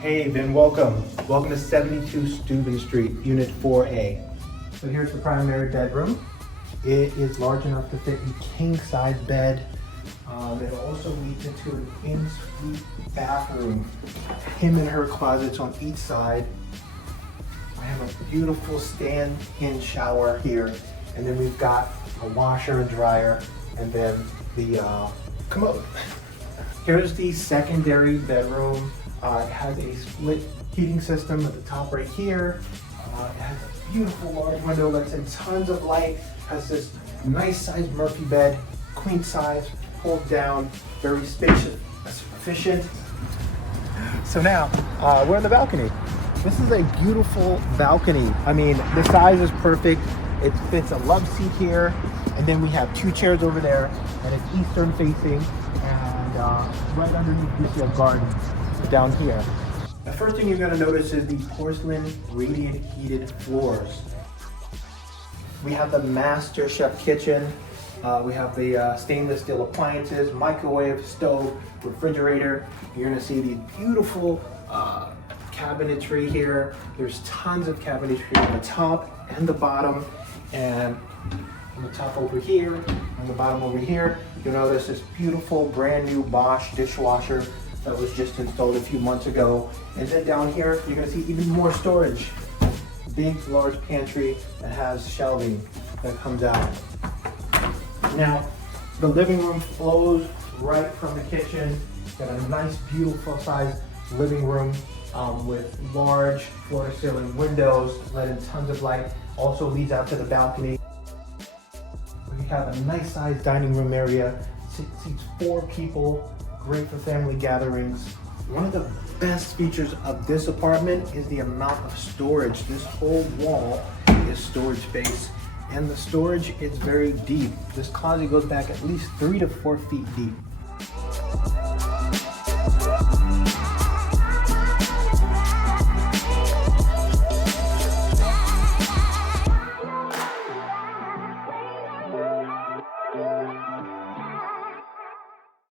Hey, Ben, welcome. Welcome to 72 Steuben Street, Unit 4A. So here's the primary bedroom. It is large enough to fit a king-size bed. It also leads into an in-suite bathroom. Him and her closets on each side. I have a beautiful stand-in shower here. And then we've got a washer and dryer, and then the commode. Here's the secondary bedroom. It has a split heating system at the top right here. It has a beautiful large window lets in tons of light. Has this nice sized Murphy bed, queen size, pulled down, very spacious, efficient. So now, we're on the balcony. This is a beautiful balcony. I mean, the size is perfect. It fits a love seat here. And then we have two chairs over there, and it's eastern facing. And right underneath you see a garden down here. The first thing you're going to notice is the porcelain radiant heated floors. We have the master chef kitchen. We have the stainless steel appliances, microwave, stove, refrigerator. You're going to see the beautiful cabinetry here. There's tons of cabinetry on the top and the bottom, and on the top over here, on the bottom over here, you'll notice this beautiful brand new Bosch dishwasher that was just installed a few months ago. And then down here, you're gonna see even more storage. Big, large pantry that has shelving that comes out. Now, the living room flows right from the kitchen. Got a nice, beautiful sized living room with large floor-to-ceiling windows, let in tons of light. Also leads out to the balcony. We have a nice sized dining room area. Seats 4 people. Great for family gatherings. One of the best features of this apartment is the amount of storage. This whole wall is storage space, and the storage is very deep. This closet goes back at least 3 to 4 feet deep.